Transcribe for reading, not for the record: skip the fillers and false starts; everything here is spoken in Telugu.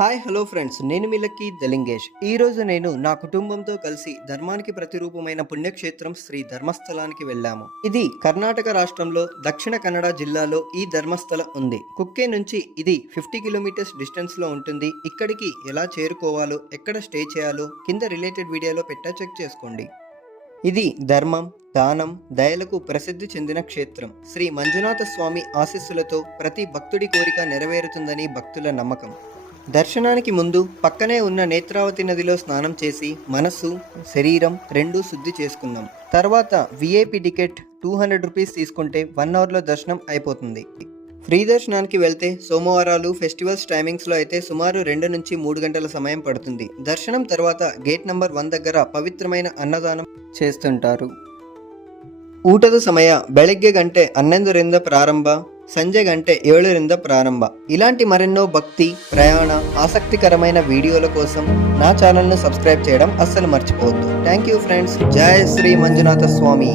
హాయ్ హలో ఫ్రెండ్స్, నేను మీ లక్కీ దలింగేష్. ఈరోజు నేను నా కుటుంబంతో కలిసి ధర్మానికి ప్రతిరూపమైన పుణ్యక్షేత్రం శ్రీ ధర్మస్థలానికి వెళ్ళాము. ఇది కర్ణాటక రాష్ట్రంలో దక్షిణ కన్నడ జిల్లాలో ఈ ధర్మస్థల ఉంది. కుక్కే నుంచి ఇది 50 కిలోమీటర్స్ డిస్టెన్స్ లో ఉంటుంది. ఇక్కడికి ఎలా చేరుకోవాలో, ఎక్కడ స్టే చేయాలో కింద రిలేటెడ్ వీడియోలో పెట్టా, చెక్ చేసుకోండి. ఇది ధర్మం, దానం, దయలకు ప్రసిద్ధి చెందిన క్షేత్రం. శ్రీ మంజునాథ స్వామి ఆశీస్సులతో ప్రతి భక్తుడి కోరిక నెరవేరుతుందని భక్తుల నమ్మకం. దర్శనానికి ముందు పక్కనే ఉన్న నేత్రావతి నదిలో స్నానం చేసి మనస్సు, శరీరం రెండూ శుద్ధి చేసుకుందాం. తర్వాత విఐపి టికెట్ 200 రూపీస్ తీసుకుంటే 1 అవర్లో దర్శనం అయిపోతుంది. ఫ్రీ దర్శనానికి వెళ్తే సోమవారాలు, ఫెస్టివల్స్ టైమింగ్స్లో అయితే సుమారు 2 నుంచి 3 గంటల సమయం పడుతుంది. దర్శనం తర్వాత గేట్ నంబర్ 1 దగ్గర పవిత్రమైన అన్నదానం చేస్తుంటారు. ಊಟದ ಸಮಯ ಬೆಳಗ್ಗೆ ಗಂಟೆ 11ರಿಂದ ಪ್ರಾರಂಭ, సంజೆ గంటే 7ರಿಂದ ప్రారంభ. ఇలాంటి మరెన్నో భక్తి, ప్రయాణ, ఆసక్తికరమైన వీడియోల కోసం నా ఛానల్ను సబ్స్క్రైబ్ చేయడం అస్సలు మర్చిపోవద్దు. Thank you friends. జై శ్రీ మంజునాథ స్వామి.